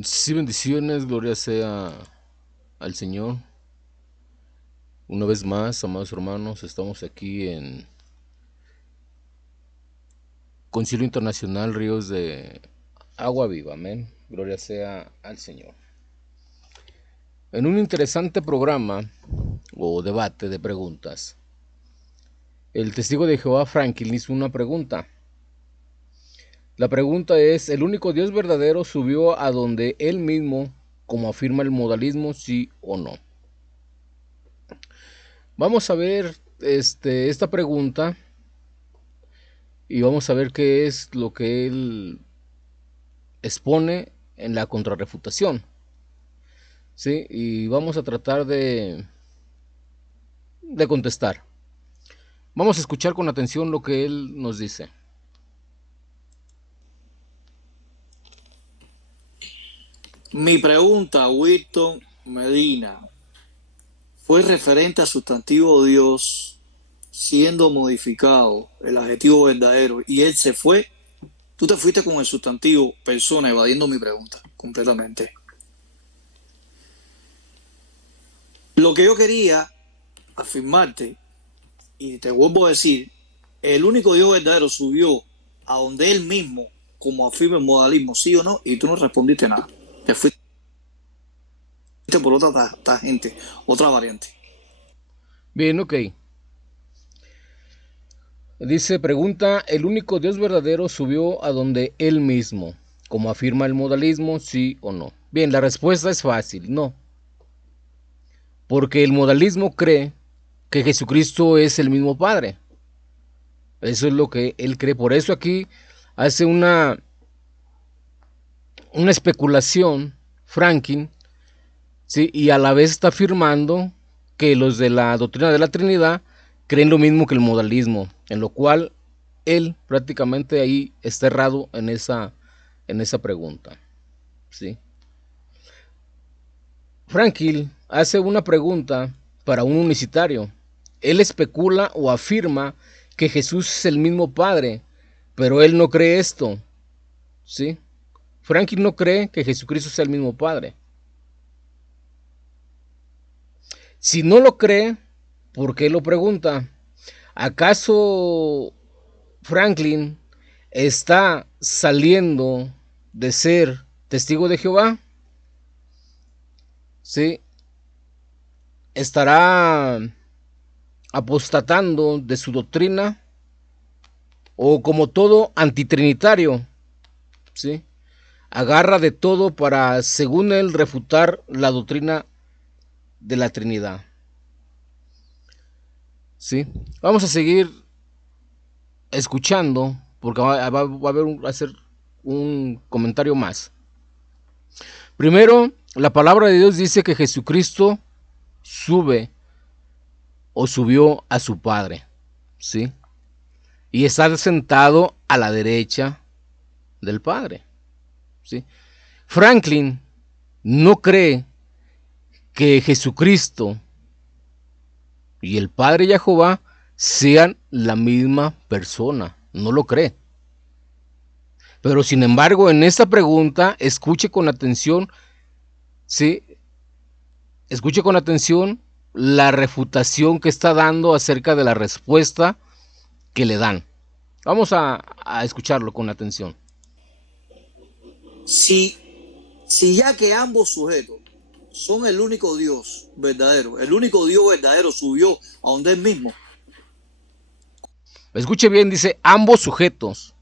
Sí, bendiciones, gloria sea al Señor. Una vez más, amados hermanos, estamos aquí en Concilio Internacional Ríos de Agua Viva, amén. Gloria sea al Señor. En un interesante programa o debate de preguntas, el testigo de Jehová Franklin hizo una pregunta. La pregunta es, ¿el único Dios verdadero subió a donde él mismo, como afirma el modalismo, sí o no? Vamos a ver esta pregunta y vamos a ver qué es lo que él expone en la contrarrefutación. ¿Sí? Y vamos a tratar de contestar. Vamos a escuchar con atención lo que él nos dice. Mi pregunta, Wilton Medina, fue referente al sustantivo Dios siendo modificado el adjetivo verdadero y él se fue. Tú te fuiste con el sustantivo persona evadiendo mi pregunta completamente. Lo que yo quería afirmarte, y te vuelvo a decir, el único Dios verdadero subió a donde él mismo, como afirma el modalismo, sí o no, y tú no respondiste nada. Te fuiste por otra tangente, otra variante. Bien, ok. Dice, pregunta, ¿el único Dios verdadero subió a donde él mismo, como afirma el modalismo, sí o no? Bien, la respuesta es fácil, no. Porque el modalismo cree que Jesucristo es el mismo Padre. Eso es lo que él cree. Por eso aquí hace una especulación, Franklin, ¿sí? Y a la vez está afirmando que los de la doctrina de la Trinidad creen lo mismo que el modalismo, en lo cual él prácticamente ahí está errado en esa pregunta. ¿Sí? Franklin hace una pregunta para un unicitario. Él especula o afirma que Jesús es el mismo Padre, pero él no cree esto. ¿Sí? Franklin no cree que Jesucristo sea el mismo Padre. Si no lo cree, ¿por qué lo pregunta? ¿Acaso Franklin está saliendo de ser testigo de Jehová? ¿Sí? ¿Estará apostatando de su doctrina? ¿O como todo antitrinitario? ¿Sí? Agarra de todo para, según él, refutar la doctrina de la Trinidad. ¿Sí? Vamos a seguir escuchando, porque va a haber hacer un comentario más. Primero, la palabra de Dios dice que Jesucristo sube o subió a su Padre, ¿sí? Y está sentado a la derecha del Padre, ¿sí? Franklin no cree que Jesucristo y el Padre Jehová sean la misma persona, no lo cree. Pero sin embargo, en esta pregunta, escuche con atención, ¿sí? Escuche con atención la refutación que está dando acerca de la respuesta que le dan. Vamos a escucharlo con atención. Si, si ya que ambos sujetos son el único Dios verdadero, el único Dios verdadero subió a donde él mismo. Escuche bien, dice ambos sujetos,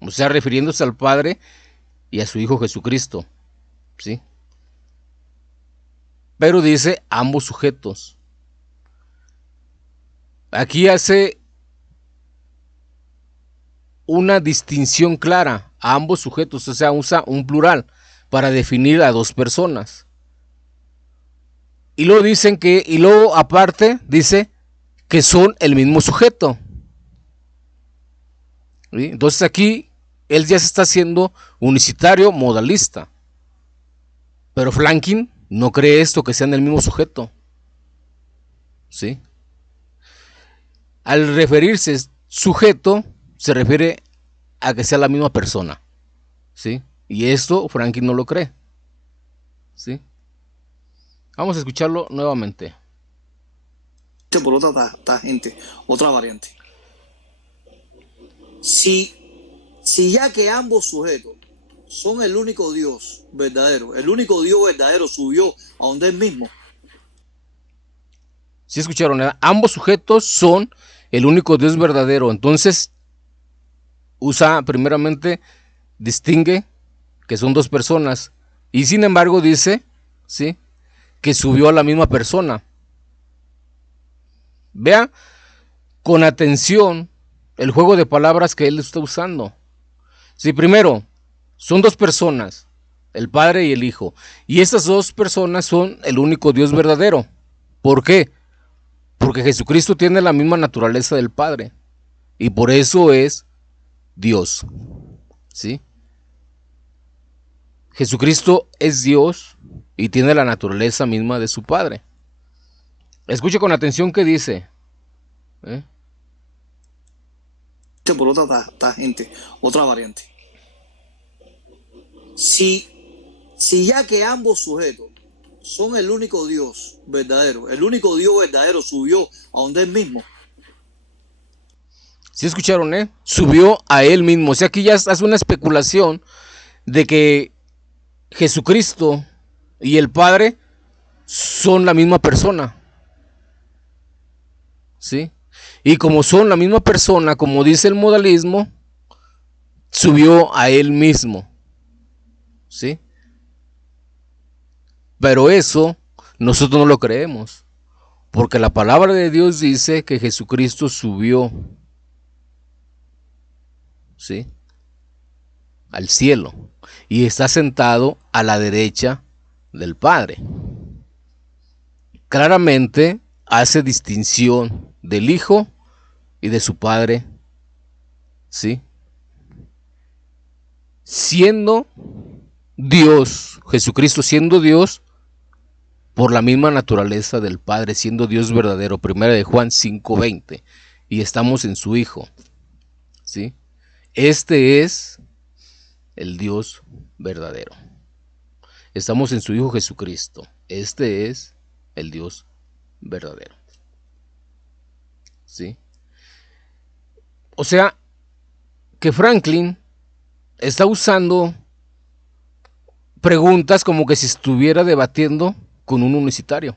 o sea, refiriéndose al Padre y a su Hijo Jesucristo, ¿sí? Pero dice ambos sujetos. Aquí hace una distinción clara a ambos sujetos, o sea, usa un plural para definir a dos personas. Y luego dicen que, y luego aparte dice que son el mismo sujeto. ¿Sí? Entonces aquí él ya se está haciendo unicitario modalista. Pero Franklin no cree esto, que sean el mismo sujeto. ¿Sí? Al referirse sujeto, se refiere a que sea la misma persona. ¿Sí? Y esto Franklin no lo cree. ¿sí? Vamos a escucharlo nuevamente. Por otra gente, otra variante. Si ya que ambos sujetos son el único Dios verdadero, el único Dios verdadero subió a donde él mismo. ¿Sí escucharon? Ambos sujetos son el único Dios verdadero. Entonces, usa primeramente, distingue que son dos personas. Y sin embargo dice, ¿sí?, que subió a la misma persona. Vea con atención el juego de palabras que él está usando. Si primero son dos personas, el Padre y el Hijo, y estas dos personas son el único Dios verdadero. ¿Por qué? Porque Jesucristo tiene la misma naturaleza del Padre y por eso es Dios, ¿sí? Jesucristo es Dios y tiene la naturaleza misma de su Padre. Escuche con atención qué dice. Por otra gente, otra variante. Si ya que ambos sujetos son el único Dios verdadero, el único Dios verdadero subió a donde él mismo. ¿Sí escucharon, Subió a él mismo. O sea, aquí ya hace una especulación de que Jesucristo y el Padre son la misma persona, ¿sí? Y como son la misma persona, como dice el modalismo, subió a él mismo, ¿sí? Pero eso nosotros no lo creemos, porque la palabra de Dios dice que Jesucristo subió, ¿sí?, al cielo y está sentado a la derecha del Padre. Claramente hace distinción del Hijo y de su Padre, ¿sí? Siendo Dios, Jesucristo siendo Dios por la misma naturaleza del Padre, siendo Dios verdadero, primera de Juan 5:20, y estamos en su Hijo, ¿sí? Este es el Dios verdadero. Estamos en su Hijo Jesucristo. Este es el Dios verdadero, ¿sí? O sea, que Franklin está usando preguntas como que si estuviera debatiendo con un universitario.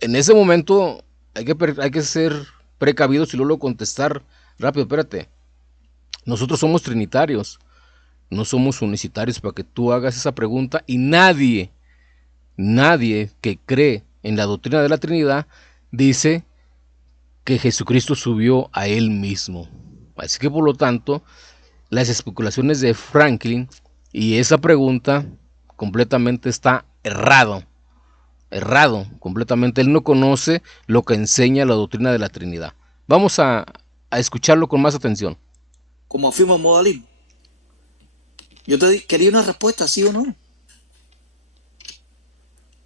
En ese momento hay que ser precavidos y luego contestar rápido. Espérate, nosotros somos trinitarios, no somos unicitarios para que tú hagas esa pregunta, y nadie que cree en la doctrina de la Trinidad dice que Jesucristo subió a él mismo. Así que por lo tanto, las especulaciones de Franklin y esa pregunta completamente está errado completamente. Él no conoce lo que enseña la doctrina de la Trinidad. Vamos a escucharlo con más atención. Como afirma el modalismo. Yo quería una respuesta, sí o no.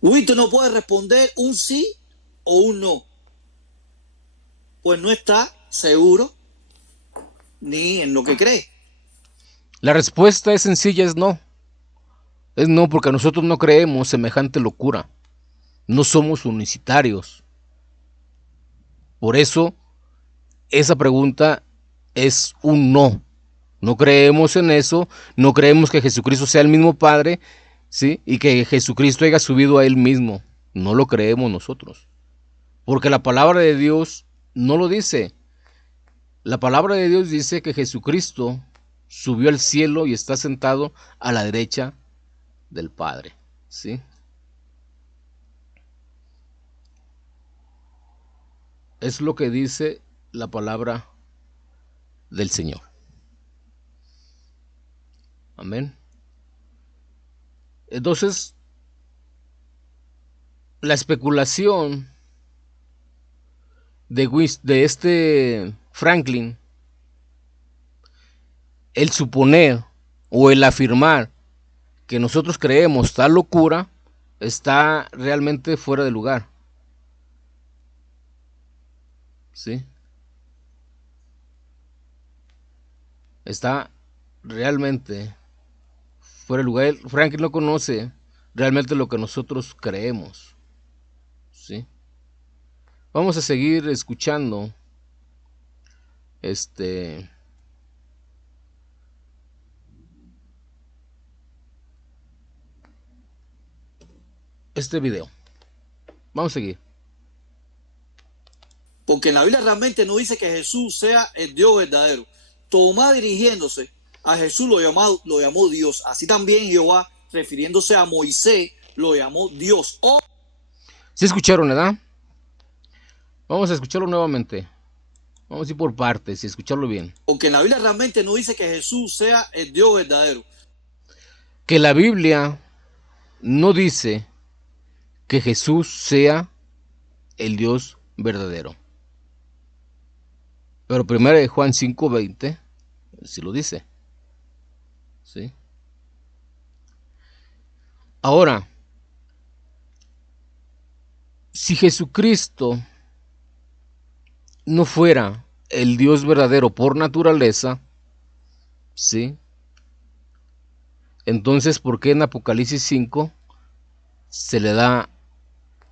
Uy, tú no puedes responder un sí o un no. Pues no está seguro ni en lo que cree. La respuesta es sencilla, es no. Es no, porque nosotros no creemos semejante locura. No somos unicitarios. Por eso, esa pregunta es un no. No creemos en eso, no creemos que Jesucristo sea el mismo Padre, ¿sí?, y que Jesucristo haya subido a él mismo. No lo creemos nosotros. Porque la palabra de Dios no lo dice. La palabra de Dios dice que Jesucristo subió al cielo y está sentado a la derecha del Padre, ¿sí? Es lo que dice la palabra del Señor. Amén. Entonces, la especulación de este Franklin, el suponer o el afirmar que nosotros creemos tal locura, está realmente fuera de lugar, ¿sí? Está realmente fuera de lugar. Franklin no conoce realmente lo que nosotros creemos, ¿sí? Vamos a seguir escuchando este video. Vamos a seguir. Porque en la Biblia realmente no dice que Jesús sea el Dios verdadero. Tomás, dirigiéndose a Jesús, lo llamó Dios. Así también Jehová, refiriéndose a Moisés, lo llamó Dios. ¿Sí escucharon, verdad? Vamos a escucharlo nuevamente. Vamos a ir por partes y escucharlo bien. Porque en la Biblia realmente no dice que Jesús sea el Dios verdadero. Que la Biblia no dice que Jesús sea el Dios verdadero. Pero 1 Juan 5:20 sí lo dice. ¿Sí? Ahora, si Jesucristo no fuera el Dios verdadero por naturaleza, ¿sí? Entonces, ¿por qué en Apocalipsis 5 se le da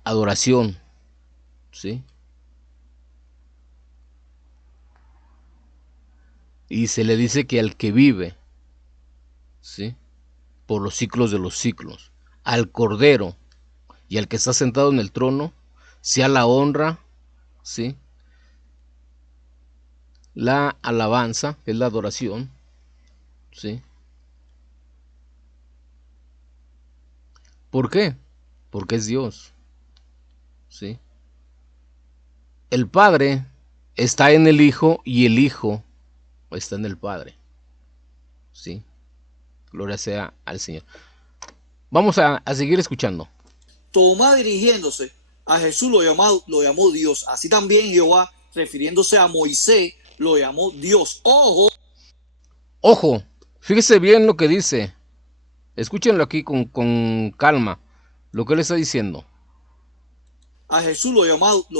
adoración? ¿Sí? Y se le dice que al que vive, ¿sí? Por los siglos de los siglos, al Cordero y al que está sentado en el trono, sea la honra, ¿sí? La alabanza, es la adoración, ¿sí? ¿Por qué? Porque es Dios, ¿sí? El Padre está en el Hijo y el Hijo está en el Padre, ¿sí? Gloria sea al Señor. Vamos a seguir escuchando. Tomás, dirigiéndose a Jesús, lo llamó Dios. Así también Jehová, refiriéndose a Moisés, lo llamó Dios. Ojo, fíjese bien lo que dice. Escúchenlo aquí con calma, lo que él está diciendo. A Jesús lo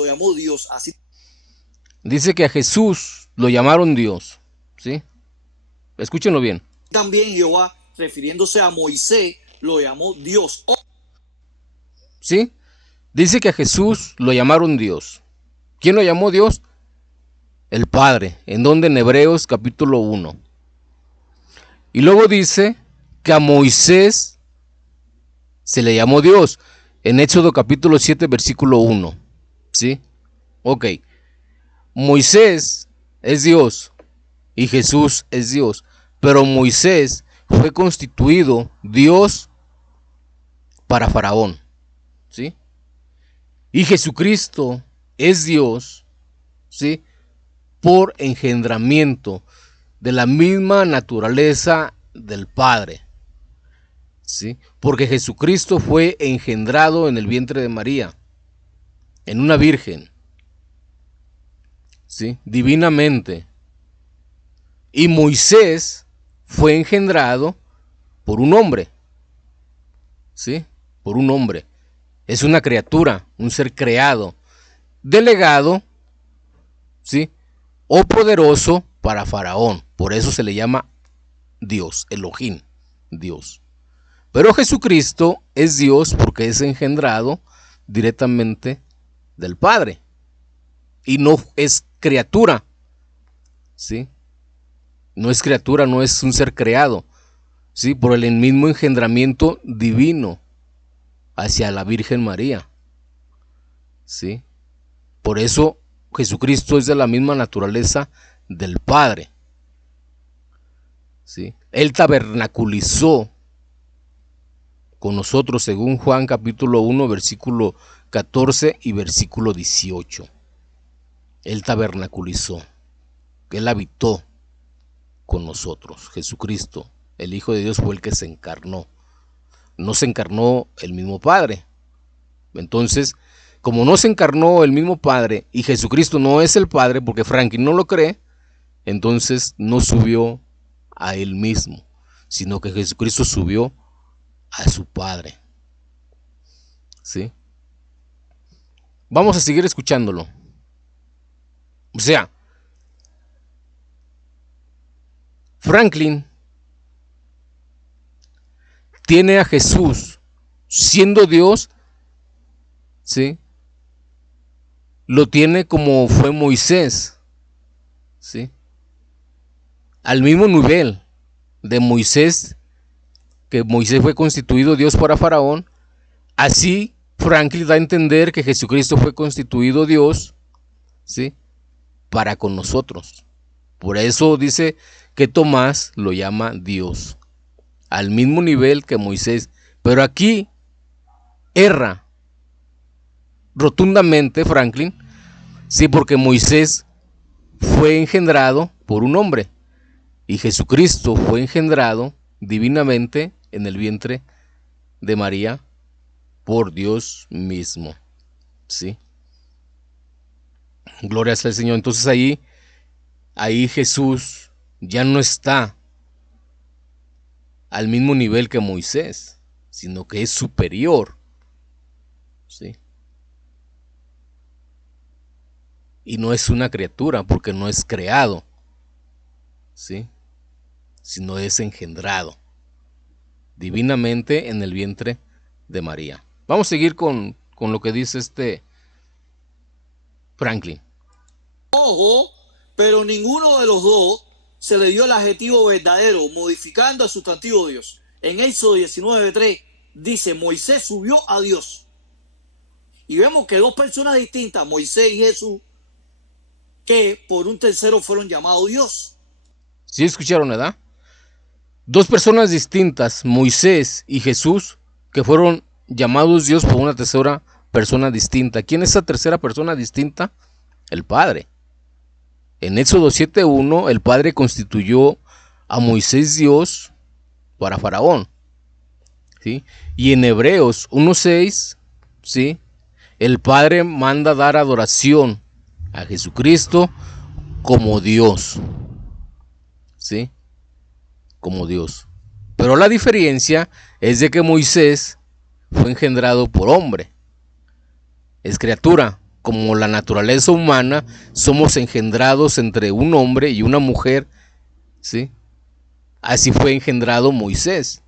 llamó Dios. Así Dice que a Jesús lo llamaron Dios, ¿sí? Escúchenlo bien. también Jehová, refiriéndose a Moisés, lo llamó Dios. ¿Sí? Dice que a Jesús lo llamaron Dios. ¿Quién lo llamó Dios? El Padre. ¿En donde? En Hebreos capítulo 1. Y luego dice que a Moisés se le llamó Dios. En Éxodo capítulo 7, versículo 1. ¿Sí? Ok. Moisés es Dios y Jesús es Dios. Pero Moisés fue constituido Dios para Faraón. ¿Sí? Y Jesucristo es Dios, ¿sí? Por engendramiento de la misma naturaleza del Padre, ¿sí? Porque Jesucristo fue engendrado en el vientre de María, en una virgen, ¿sí? Divinamente. Y Moisés fue engendrado por un hombre, ¿sí? Por un hombre. Es una criatura, un ser creado, delegado, ¿sí? O poderoso para Faraón. Por eso se le llama Dios, Elohim, Dios. Pero Jesucristo es Dios porque es engendrado directamente del Padre. Y no es criatura, ¿sí? No es criatura, no es un ser creado, ¿sí? Por el mismo engendramiento divino hacia la Virgen María, ¿sí? Por eso Jesucristo es de la misma naturaleza del Padre, ¿sí? Él tabernaculizó con nosotros según Juan capítulo 1, versículo 14 y versículo 18. Él tabernaculizó, Él habitó con nosotros. Jesucristo, el Hijo de Dios, fue el que se encarnó. No se encarnó el mismo Padre. Entonces, como no se encarnó el mismo Padre y Jesucristo no es el Padre, porque Franklin no lo cree, entonces no subió a él mismo, sino que Jesucristo subió a su Padre. ¿Sí? Vamos a seguir escuchándolo. O sea, Franklin tiene a Jesús siendo Dios, ¿sí? Lo tiene como fue Moisés, ¿sí? Al mismo nivel de Moisés, que Moisés fue constituido Dios para Faraón, así Franklin da a entender que Jesucristo fue constituido Dios, ¿sí? Para con nosotros. Por eso dice que Tomás lo llama Dios, al mismo nivel que Moisés. Pero aquí erra rotundamente Franklin, sí, porque Moisés fue engendrado por un hombre y Jesucristo fue engendrado divinamente en el vientre de María por Dios mismo, ¿sí? Gloria sea al Señor. Entonces ahí Jesús ya no está al mismo nivel que Moisés, sino que es superior, ¿sí? Y no es una criatura porque no es creado, ¿sí? Sino es engendrado divinamente en el vientre de María. Vamos a seguir con lo que dice Franklin. Ojo, pero ninguno de los dos se le dio el adjetivo verdadero, modificando al sustantivo Dios. En Éxodo 19:3 dice, Moisés subió a Dios. Y vemos que dos personas distintas, Moisés y Jesús, que por un tercero fueron llamados Dios. ¿Sí escucharon, verdad? Dos personas distintas, Moisés y Jesús, que fueron llamados Dios por una tercera persona distinta. ¿Quién es esa tercera persona distinta? El Padre. En Éxodo 7:1, el Padre constituyó a Moisés Dios para Faraón, ¿sí? Y en Hebreos 1:6, ¿sí? El Padre manda dar adoración a Jesucristo como Dios, ¿sí? Como Dios. Pero la diferencia es de que Moisés fue engendrado por hombre, es criatura. Como la naturaleza humana, somos engendrados entre un hombre y una mujer, ¿sí? Así fue engendrado Moisés.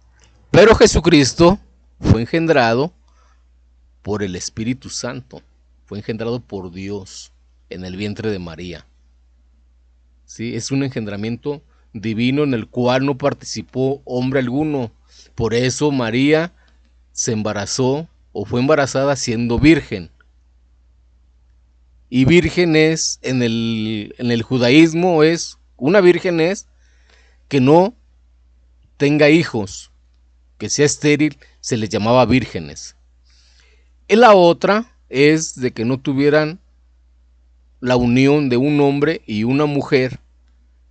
Pero Jesucristo fue engendrado por el Espíritu Santo, fue engendrado por Dios en el vientre de María, ¿sí? Es un engendramiento divino en el cual no participó hombre alguno. Por eso María se embarazó o fue embarazada siendo virgen. Y virgen es, en el judaísmo, una virgen es que no tenga hijos, que sea estéril, se les llamaba vírgenes. Y la otra es de que no tuvieran la unión de un hombre y una mujer,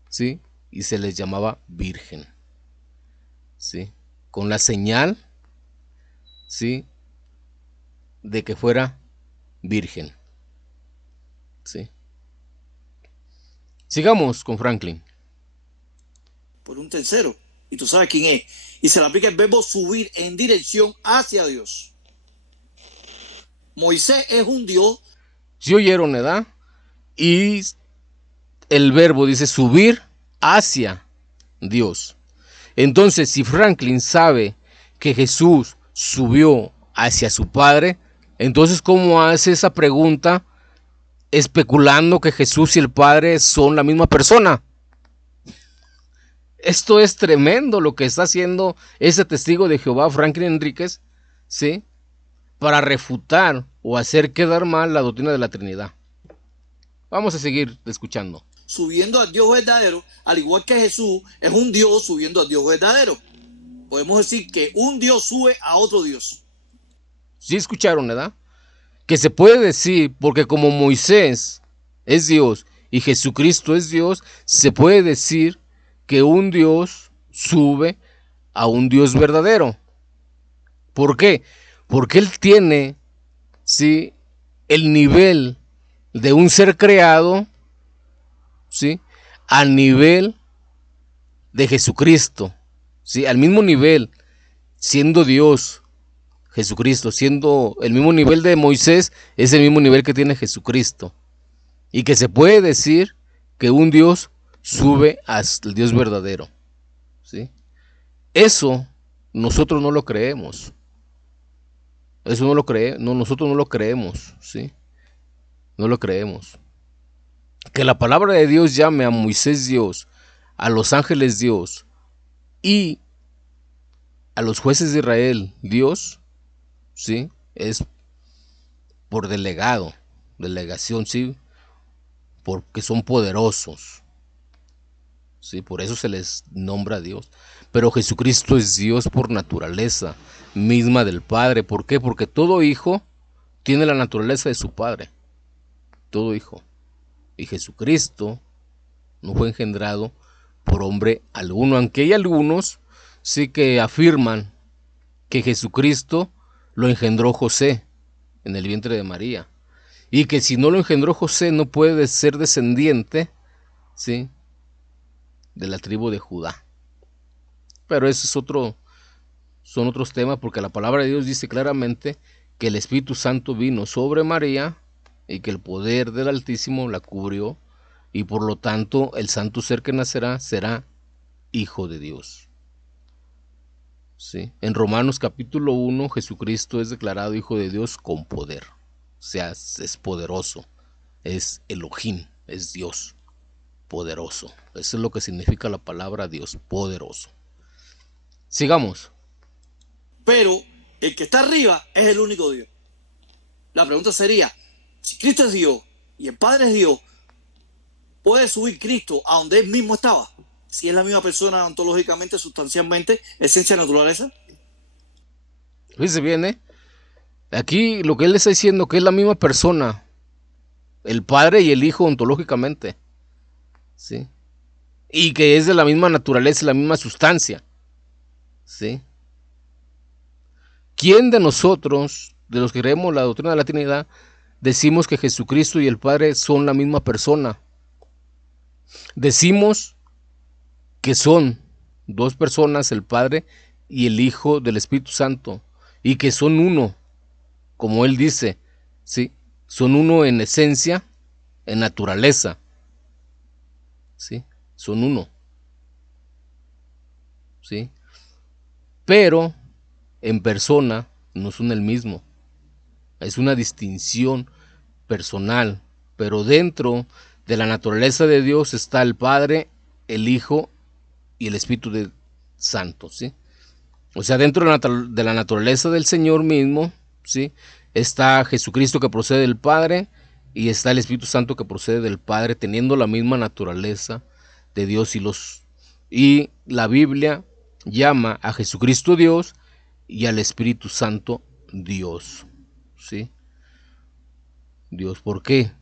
¿sí? Y se les llamaba virgen, ¿sí? Con la señal, ¿sí? De que fuera virgen, ¿sí? Sigamos con Franklin. Por un tercero. Y tú sabes quién es. Y se le aplica el verbo subir en dirección hacia Dios. Moisés es un Dios. ¿Sí oyeron, edad? Y el verbo dice subir hacia Dios. Entonces, si Franklin sabe que Jesús subió hacia su Padre, entonces ¿cómo hace esa pregunta especulando que Jesús y el Padre son la misma persona? Esto es tremendo lo que está haciendo ese testigo de Jehová, Franklin Enríquez, ¿sí? Para refutar o hacer quedar mal la doctrina de la Trinidad. Vamos a seguir escuchando. Subiendo al Dios verdadero, al igual que Jesús es un Dios subiendo al Dios verdadero. Podemos decir que un Dios sube a otro Dios. ¿Sí escucharon, verdad? Que se puede decir, porque como Moisés es Dios y Jesucristo es Dios, se puede decir que un Dios sube a un Dios verdadero. ¿Por qué? Porque Él tiene, ¿sí?, el nivel de un ser creado, ¿sí?, al nivel de Jesucristo, ¿sí?, al mismo nivel, siendo Dios, Jesucristo, siendo el mismo nivel de Moisés, es el mismo nivel que tiene Jesucristo. Y que se puede decir que un Dios sube al Dios verdadero, ¿sí? Eso nosotros no lo creemos. Eso no lo cree, no, nosotros no lo creemos, ¿sí? No lo creemos. Que la palabra de Dios llame a Moisés Dios, a los ángeles Dios y a los jueces de Israel Dios, ¿sí? Es por delegación, ¿sí? Porque son poderosos, ¿sí? Por eso se les nombra Dios. Pero Jesucristo es Dios por naturaleza misma del Padre. ¿Por qué? Porque todo hijo tiene la naturaleza de su Padre. Todo hijo. Y Jesucristo no fue engendrado por hombre alguno, aunque hay algunos sí que afirman que Jesucristo lo engendró José en el vientre de María, y que si no lo engendró José no puede ser descendiente, ¿sí?, de la tribu de Judá. Pero ese es son otros temas, porque la palabra de Dios dice claramente que el Espíritu Santo vino sobre María y que el poder del Altísimo la cubrió, y por lo tanto el santo ser que nacerá será hijo de Dios. ¿Sí? En Romanos capítulo 1, Jesucristo es declarado hijo de Dios con poder. O sea, es poderoso, es Elohim, es Dios poderoso. Eso es lo que significa la palabra Dios, poderoso. Sigamos. Pero el que está arriba es el único Dios. La pregunta sería, si Cristo es Dios y el Padre es Dios, ¿puede subir Cristo a donde él mismo estaba? Si es la misma persona ontológicamente, sustancialmente, esencia, naturaleza. Fíjese bien, ¿eh? Aquí lo que él está diciendo que es la misma persona, el Padre y el Hijo ontológicamente, ¿sí? Y que es de la misma naturaleza y la misma sustancia, ¿sí? ¿Quién de nosotros, de los que creemos la doctrina de la Trinidad, decimos que Jesucristo y el Padre son la misma persona? Decimos que son dos personas, el Padre y el Hijo del Espíritu Santo, y que son uno, como él dice, ¿sí? Son uno en esencia, en naturaleza, ¿sí? Son uno, ¿sí? Pero en persona no son el mismo. Es una distinción personal, pero dentro de la naturaleza de Dios está el Padre, el Hijo y el Espíritu Santo, ¿sí? O sea, dentro de la naturaleza del Señor mismo, ¿sí?, está Jesucristo que procede del Padre y está el Espíritu Santo que procede del Padre, teniendo la misma naturaleza de Dios, y la Biblia llama a Jesucristo Dios y al Espíritu Santo Dios, ¿sí? Dios, ¿por qué?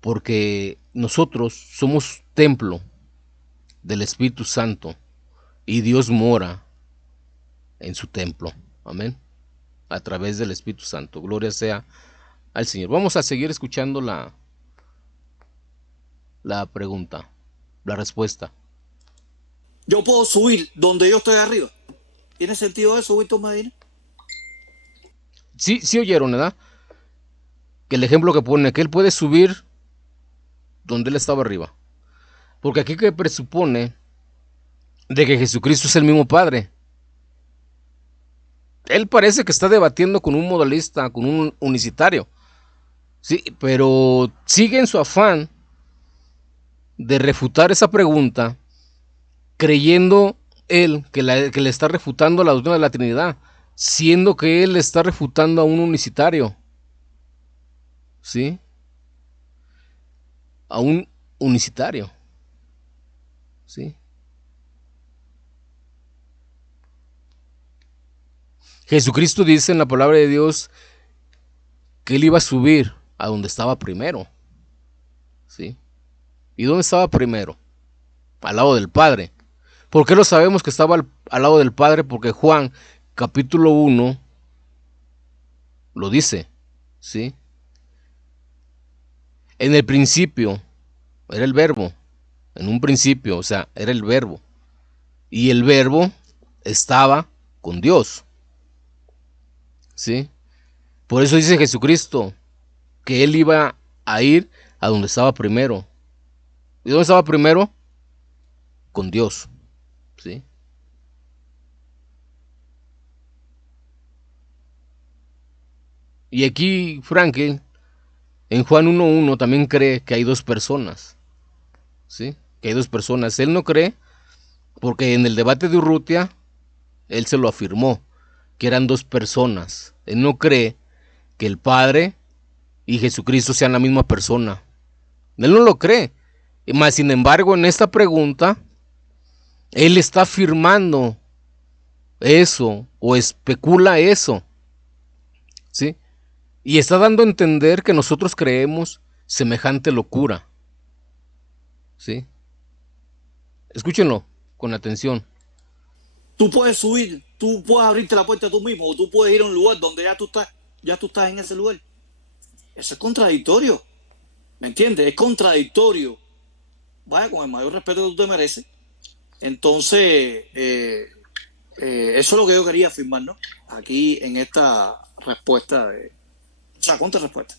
Porque nosotros somos templo del Espíritu Santo y Dios mora en su templo, amén, a través del Espíritu Santo. Gloria sea al Señor. Vamos a seguir escuchando la pregunta, la respuesta. Yo puedo subir donde yo estoy arriba. ¿Tiene sentido eso, Víctor Medina? Sí, sí oyeron, ¿verdad? Que el ejemplo que pone, que él puede subir donde él estaba arriba. Porque aquí que presupone de que Jesucristo es el mismo Padre. Él parece que está debatiendo con un modalista, con un unicitario. Sí, pero sigue en su afán de refutar esa pregunta, creyendo él que le está refutando la doctrina de la Trinidad, siendo que él está refutando a un unicitario, ¿sí? A un unicitario, ¿sí? Jesucristo dice en la palabra de Dios que él iba a subir a donde estaba primero, ¿sí? ¿Y dónde estaba primero? Al lado del Padre. ¿Por qué lo sabemos que estaba al lado del Padre? Porque Juan capítulo 1 lo dice, ¿sí? En el principio era el verbo, en un principio, o sea, era el verbo. Y el verbo estaba con Dios, ¿sí? Por eso dice Jesucristo que él iba a ir a donde estaba primero. ¿Y dónde estaba primero? Con Dios, ¿sí? Y aquí Franklin, en Juan 1:1, también cree que hay dos personas, ¿sí? Que hay dos personas. Él no cree, porque en el debate de Urrutia, él se lo afirmó, que eran dos personas. Él no cree que el Padre y Jesucristo sean la misma persona. Él no lo cree. Más sin embargo, en esta pregunta, él está afirmando eso, o especula eso, ¿sí? Y está dando a entender que nosotros creemos semejante locura, ¿sí? Escúchenlo con atención. Tú puedes subir, tú puedes abrirte la puerta tú mismo, o tú puedes ir a un lugar donde ya tú estás en ese lugar. Eso es contradictorio, ¿me entiendes? Es contradictorio. Vaya, con el mayor respeto que tú te mereces. Entonces, eso es lo que yo quería afirmar, ¿no? Aquí en esta respuesta, o sea, contrarrespuesta.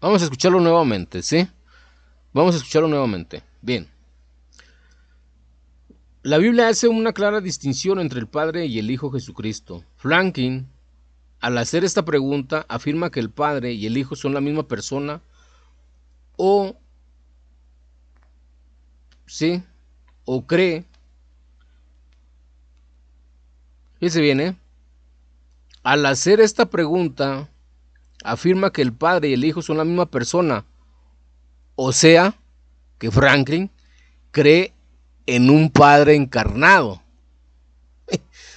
Vamos a escucharlo nuevamente, ¿sí? Vamos a escucharlo nuevamente. Bien. La Biblia hace una clara distinción entre el Padre y el Hijo Jesucristo. Franklin, al hacer esta pregunta, afirma que el Padre y el Hijo son la misma persona o, ¿sí? O cree, fíjese bien, al hacer esta pregunta, afirma que el Padre y el Hijo son la misma persona. O sea, que Franklin cree en un Padre encarnado.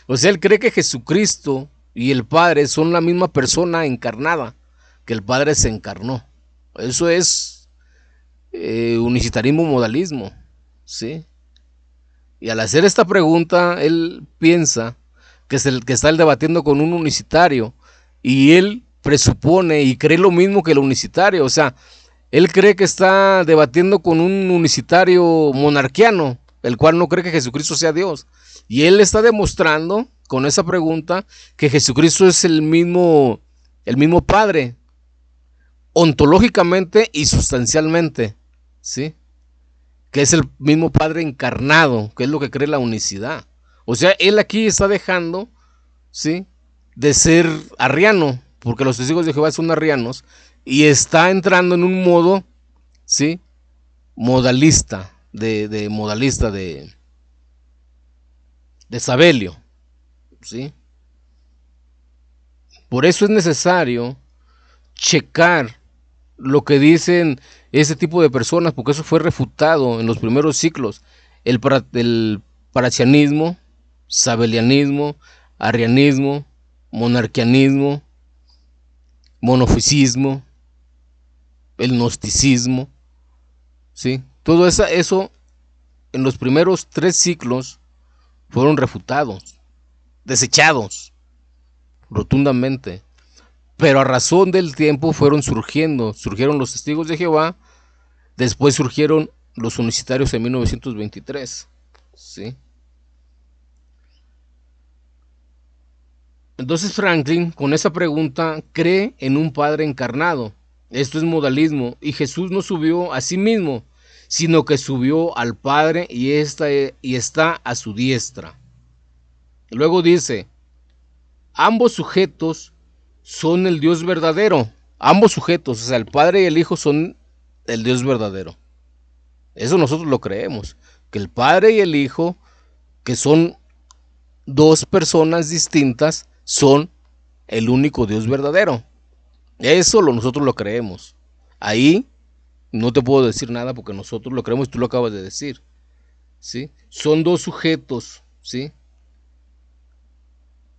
O sea, él cree que Jesucristo y el Padre son la misma persona encarnada, que el Padre se encarnó. Eso es unicitarismo modalismo, ¿sí? Y al hacer esta pregunta, él piensa que está él debatiendo con un unicitario, y él presupone y cree lo mismo que el unicitario. O sea, él cree que está debatiendo con un unicitario monarquiano, el cual no cree que Jesucristo sea Dios. Y él está demostrando con esa pregunta que Jesucristo es el mismo Padre, ontológicamente y sustancialmente, ¿sí? Que es el mismo Padre encarnado, que es lo que cree la unicidad. O sea, él aquí está dejando, ¿sí?, de ser arriano, porque los testigos de Jehová son arrianos, y está entrando en un modo, ¿sí?, modalista, de Sabelio, ¿sí? Por eso es necesario checar lo que dicen ese tipo de personas, porque eso fue refutado en los primeros ciclos. El paracianismo, sabelianismo, arrianismo, monarquianismo, monofisismo, el gnosticismo, ¿sí? Todo eso en los primeros 3 ciclos fueron refutados, desechados rotundamente. Pero a razón del tiempo surgieron los testigos de Jehová, después surgieron los unicitarios en 1923, ¿sí? Entonces Franklin, con esa pregunta, cree en un Padre encarnado. Esto es modalismo, y Jesús no subió a sí mismo, sino que subió al Padre y está a su diestra. Luego dice, ambos sujetos son el Dios verdadero. Ambos sujetos, o sea, el Padre y el Hijo son el Dios verdadero. Eso nosotros lo creemos, que el Padre y el Hijo, que son dos personas distintas, son el único Dios verdadero. Eso nosotros lo creemos. Ahí no te puedo decir nada porque nosotros lo creemos y tú lo acabas de decir, ¿sí? Son dos sujetos, ¿sí?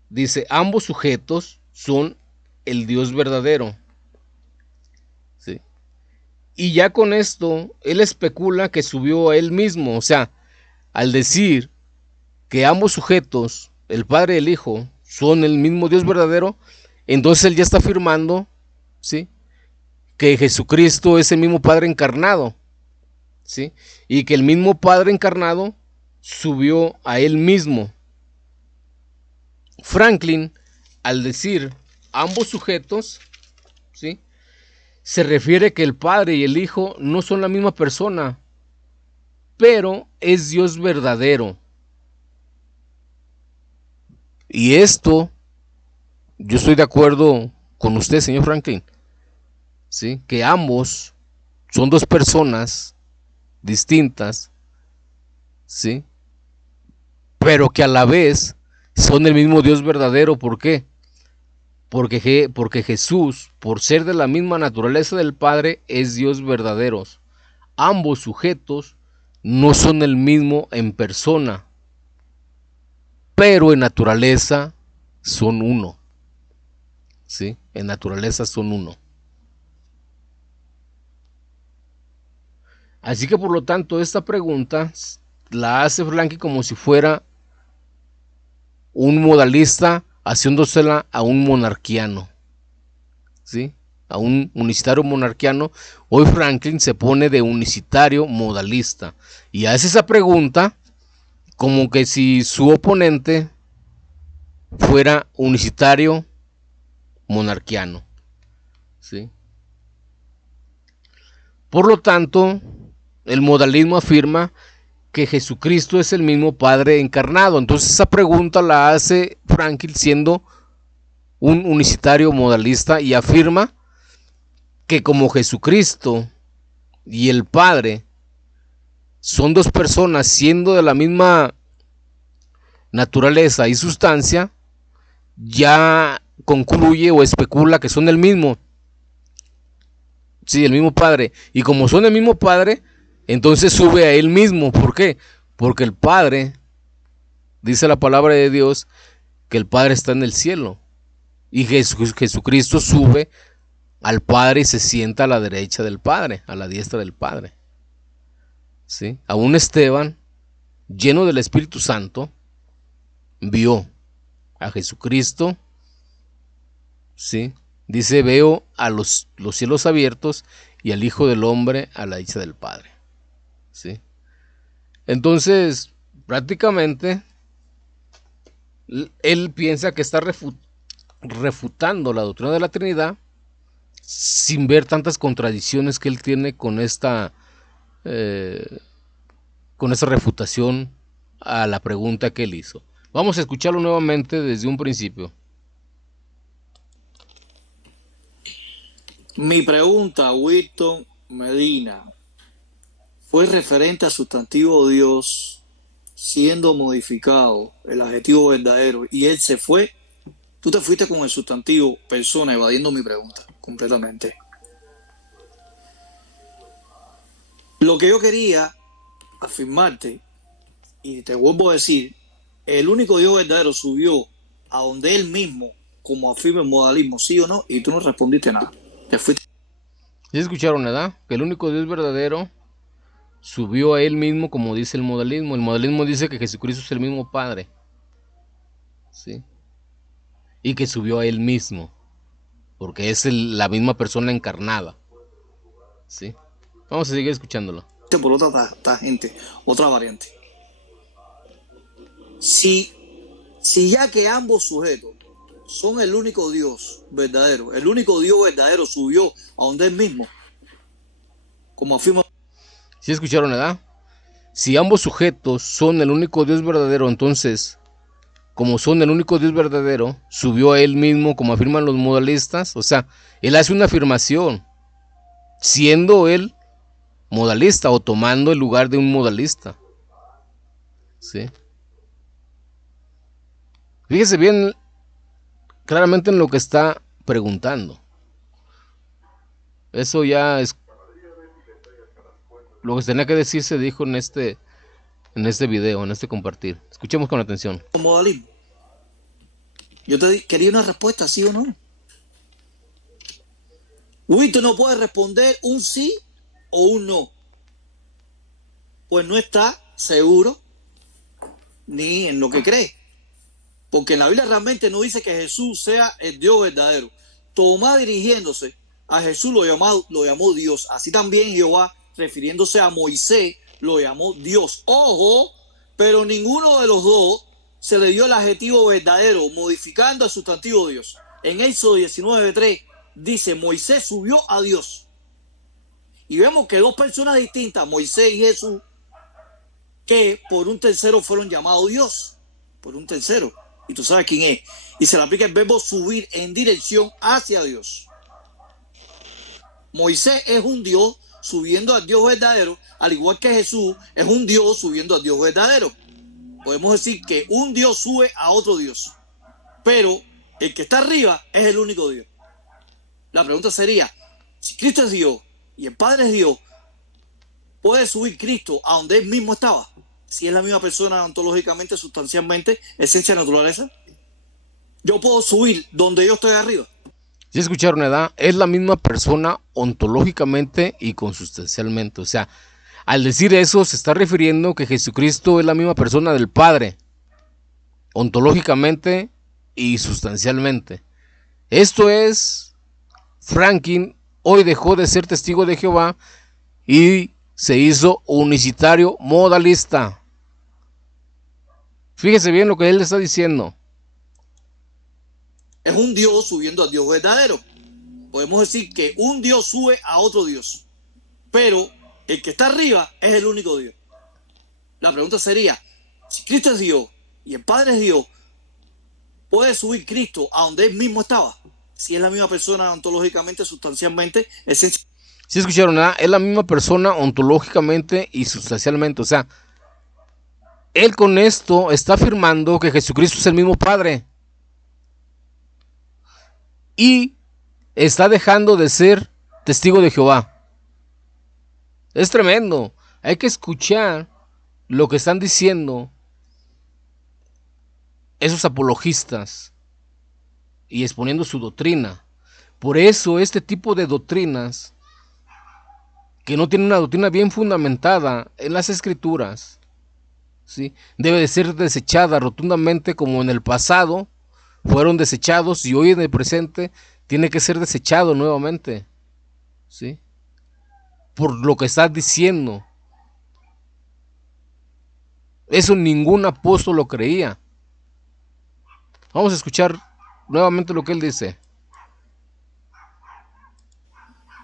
Dice, ambos sujetos son el Dios verdadero, ¿sí? Y ya con esto, él especula que subió a él mismo. O sea, al decir que ambos sujetos, el Padre y el Hijo, son el mismo Dios verdadero, entonces él ya está afirmando, ¿sí?, que Jesucristo es el mismo Padre encarnado, ¿sí?, y que el mismo Padre encarnado subió a él mismo. Franklin, al decir ambos sujetos, ¿sí?, se refiere que el Padre y el Hijo no son la misma persona, pero es Dios verdadero. Y esto yo estoy de acuerdo con usted, señor Franklin, ¿sí? Que ambos son dos personas distintas, ¿sí? Pero que a la vez son el mismo Dios verdadero. ¿Por qué? Porque Jesús, por ser de la misma naturaleza del Padre, es Dios verdadero. Ambos sujetos no son el mismo en persona, pero en naturaleza son uno. ¿Sí? En naturaleza son uno. Así que por lo tanto esta pregunta la hace Franklin como si fuera un modalista haciéndosela a un monarquiano, ¿sí? A un unicitario monarquiano. Hoy Franklin se pone de unicitario modalista y hace esa pregunta como que si su oponente fuera unicitario monarquiano, ¿sí? Por lo tanto, el modalismo afirma que Jesucristo es el mismo Padre encarnado. Entonces esa pregunta la hace Franklin siendo un unicitario modalista y afirma que como Jesucristo y el Padre son dos personas siendo de la misma naturaleza y sustancia, ya concluye o especula que son el mismo. Sí, el mismo Padre. Y como son el mismo Padre, entonces sube a él mismo. ¿Por qué? Porque el Padre, dice la palabra de Dios, que el Padre está en el cielo. Y Jesucristo sube al Padre y se sienta a la derecha del Padre, a la diestra del Padre. ¿Sí? Aún Esteban, lleno del Espíritu Santo, vio a Jesucristo, ¿sí? Dice, veo a los cielos abiertos y al Hijo del Hombre a la derecha del Padre, ¿sí? Entonces, prácticamente, él piensa que está refutando la doctrina de la Trinidad sin ver tantas contradicciones que él tiene con esta refutación a la pregunta que él hizo. Vamos a escucharlo nuevamente desde un principio. Mi pregunta, Wilton Medina, fue referente al sustantivo Dios siendo modificado el adjetivo verdadero y él se fue. Tú te fuiste con el sustantivo persona evadiendo mi pregunta completamente. Lo que yo quería afirmarte, y te vuelvo a decir, el único Dios verdadero subió a donde él mismo, como afirma el modalismo, sí o no, y tú no respondiste nada. Te fuiste. ¿Sí escucharon, verdad? Que el único Dios verdadero subió a él mismo, como dice el modalismo. El modalismo dice que Jesucristo es el mismo Padre, ¿sí? Y que subió a él mismo, porque es la misma persona encarnada, ¿sí? Vamos a seguir escuchándolo. Por otra tangente, otra variante. Si ya que ambos sujetos son el único Dios verdadero, el único Dios verdadero subió a donde él mismo, como afirma. ¿Sí escucharon, verdad? Si ambos sujetos son el único Dios verdadero, entonces, como son el único Dios verdadero, subió a él mismo, como afirman los modalistas. O sea, él hace una afirmación, siendo él modalista o tomando el lugar de un modalista, ¿sí? Fíjese bien claramente en lo que está preguntando. Eso ya es lo que tenía que decir, se dijo en este video, en este compartir. Escuchemos con atención. Modalismo. Yo quería una respuesta, sí o no. Wilton no puede responder un sí o un no. Pues no está seguro ni en lo que cree. Porque en la Biblia realmente no dice que Jesús sea el Dios verdadero. Tomás, dirigiéndose a Jesús, lo llamó Dios. Así también Jehová, refiriéndose a Moisés, lo llamó Dios. Ojo, pero ninguno de los dos se le dio el adjetivo verdadero, modificando el sustantivo Dios. En Éxodo 19:3 dice, Moisés subió a Dios. Y vemos que dos personas distintas, Moisés y Jesús, que por un tercero fueron llamados Dios, por un tercero. y tú sabes quién es, y se le aplica el verbo subir en dirección hacia Dios. Moisés es un Dios subiendo al Dios verdadero, al igual que Jesús es un Dios subiendo al Dios verdadero. Podemos decir que un Dios sube a otro Dios, pero el que está arriba es el único Dios. La pregunta sería, si Cristo es Dios y el Padre es Dios, ¿puede subir Cristo a donde Él mismo estaba? Si es la misma persona ontológicamente, sustancialmente, esencia, naturaleza. Yo puedo subir donde yo estoy arriba. Si escucharon, ¿verdad? Es la misma persona ontológicamente y consustancialmente. O sea, al decir eso se está refiriendo que Jesucristo es la misma persona del Padre, ontológicamente y sustancialmente. Esto es, Franklin hoy dejó de ser testigo de Jehová y se hizo unicitario modalista. Fíjese bien lo que él está diciendo. Es un Dios subiendo al Dios verdadero. Podemos decir que un Dios sube a otro Dios, pero el que está arriba es el único Dios. La pregunta sería, si Cristo es Dios y el Padre es Dios, ¿puede subir Cristo a donde Él mismo estaba? Si es la misma persona ontológicamente, sustancialmente, esencia. Si escucharon, ¿verdad? Es la misma persona ontológicamente y sustancialmente. O sea, él con esto está afirmando que Jesucristo es el mismo Padre. Y está dejando de ser testigo de Jehová. Es tremendo. Hay que escuchar lo que están diciendo esos apologistas y exponiendo su doctrina. Por eso este tipo de doctrinas, que no tienen una doctrina bien fundamentada en las escrituras, ¿sí?, debe de ser desechada rotundamente, como en el pasado fueron desechados y hoy en el presente tiene que ser desechado nuevamente, ¿sí?, por lo que estás diciendo. Eso ningún apóstol lo creía. Vamos a escuchar nuevamente lo que él dice.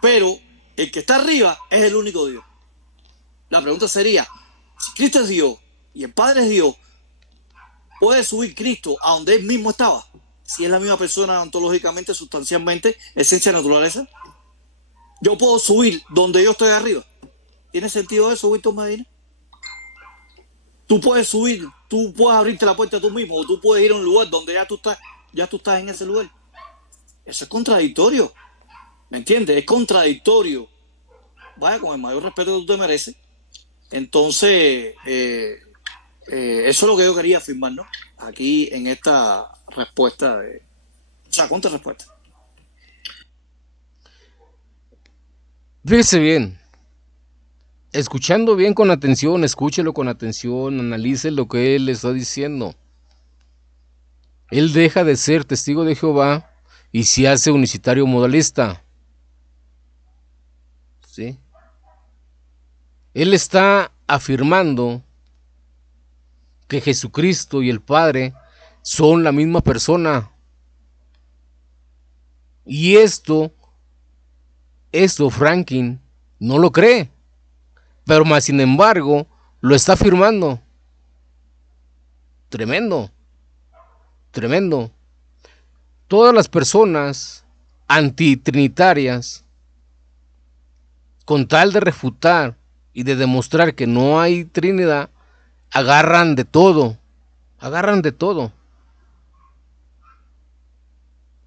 Pero el que está arriba es el único Dios. La pregunta sería, si Cristo es Dios y el Padre es Dios, ¿puede subir Cristo a donde Él mismo estaba? Si es la misma persona ontológicamente, sustancialmente, esencia, naturaleza. Yo puedo subir donde yo estoy arriba. ¿Tiene sentido eso, Víctor Medina? Tú puedes subir, tú puedes abrirte la puerta tú mismo, o tú puedes ir a un lugar donde ya tú estás en ese lugar. Eso es contradictorio. ¿Me entiendes? Es contradictorio. Vaya, con el mayor respeto que tú te mereces. Entonces, eso es lo que yo quería afirmar, ¿no? Aquí en esta respuesta, o sea, contrarrespuesta. Fíjese bien, escuchando bien con atención, escúchelo con atención, analice lo que él le está diciendo. Él deja de ser testigo de Jehová y se hace unicitario modalista. ¿Sí? Él está afirmando que Jesucristo y el Padre son la misma persona. Y esto Franklin no lo cree, pero más sin embargo lo está afirmando. Tremendo, tremendo. Todas las personas antitrinitarias, con tal de refutar y de demostrar que no hay Trinidad, agarran de todo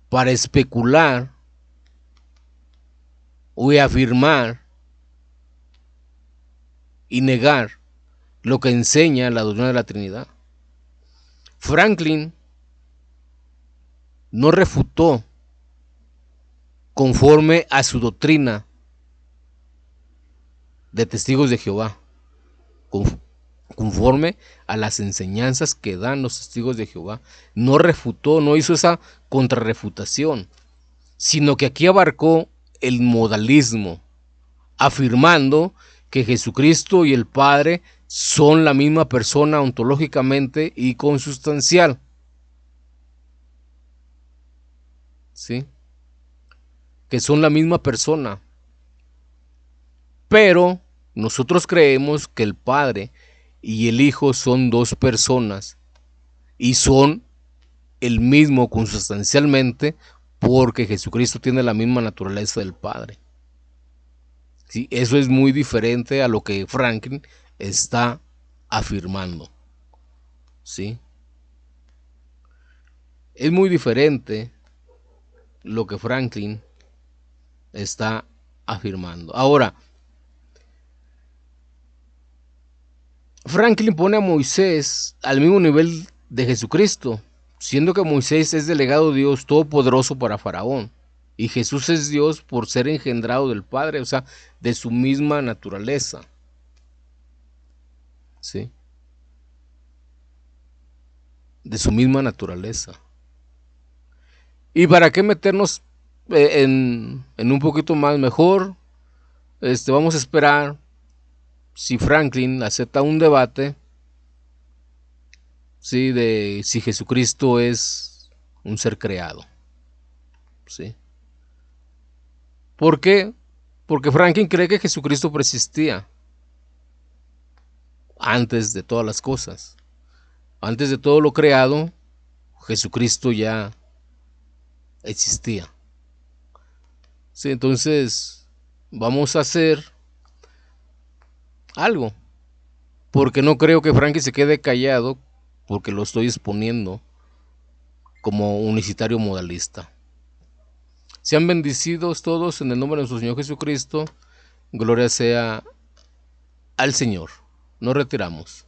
para especular o afirmar y negar lo que enseña la doctrina de la Trinidad. Franklin no refutó conforme a su doctrina de testigos de Jehová, conforme a las enseñanzas que dan los testigos de Jehová. No refutó, no hizo esa contrarrefutación, sino que aquí abarcó el modalismo, afirmando que Jesucristo y el Padre son la misma persona ontológicamente y consustancial. ¿Sí? Que son la misma persona. Pero nosotros creemos que el Padre y el Hijo son dos personas y son el mismo consustancialmente, porque Jesucristo tiene la misma naturaleza del Padre. ¿Sí? Eso es muy diferente a lo que Franklin está afirmando. ¿Sí? Es muy diferente lo que Franklin está afirmando. Ahora, Franklin pone a Moisés al mismo nivel de Jesucristo, siendo que Moisés es delegado de Dios todopoderoso para Faraón, y Jesús es Dios por ser engendrado del Padre, o sea, de su misma naturaleza. ¿Sí? De su misma naturaleza. ¿Y para qué meternos en un poquito más mejor? Vamos a esperar si Franklin acepta un debate, ¿sí? De si Jesucristo es un ser creado. ¿Sí? ¿Por qué? Porque Franklin cree que Jesucristo persistía antes de todas las cosas. Antes de todo lo creado, Jesucristo ya existía. ¿Sí? Entonces, vamos a hacer algo. Porque no creo que Franklin se quede callado, porque lo estoy exponiendo como unicitario modalista. Sean bendecidos todos en el nombre de nuestro Señor Jesucristo. Gloria sea al Señor. Nos retiramos.